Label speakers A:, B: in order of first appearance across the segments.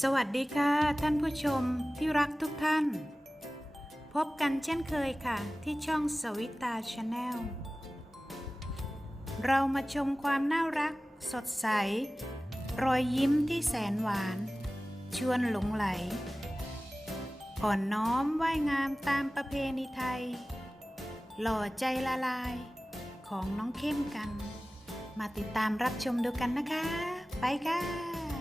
A: สวัสดีค่ะ ท่านผู้ชมที่รักทุกท่าน พบกันเช่นเคยค่ะ ที่ช่องสวิตาชาแนลเรามาชมความน่ารัก สดใส รอยยิ้มที่แสนหวาน ชวนหลงไหล อ่อนน้อมว่ายงามตามประเพณีไทย หล่อใจละลาย ของน้องเข้มกัน มาติดตามรับชมดูกันนะคะ ไปค่ะ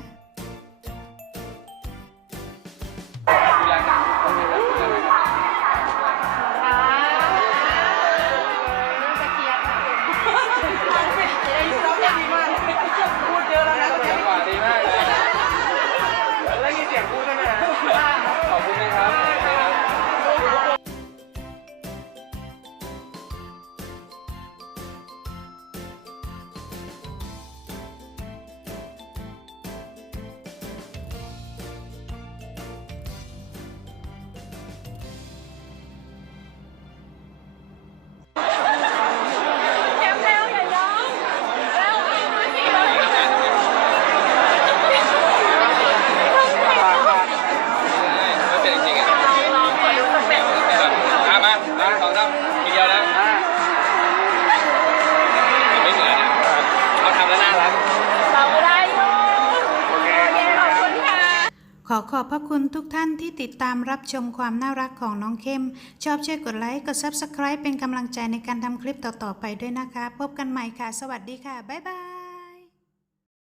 A: ขอขอบพระคุณทุกท่านที่ติดตามรับชมความน่ารักของน้องเข้ม ชอบช่วยกดไลค์ กด Subscribe เป็นกำลังใจในการทำคลิปต่อๆไปด้วยนะคะ พบกันใหม่ค่ะ สวัสดีค่ะ บ๊ายบาย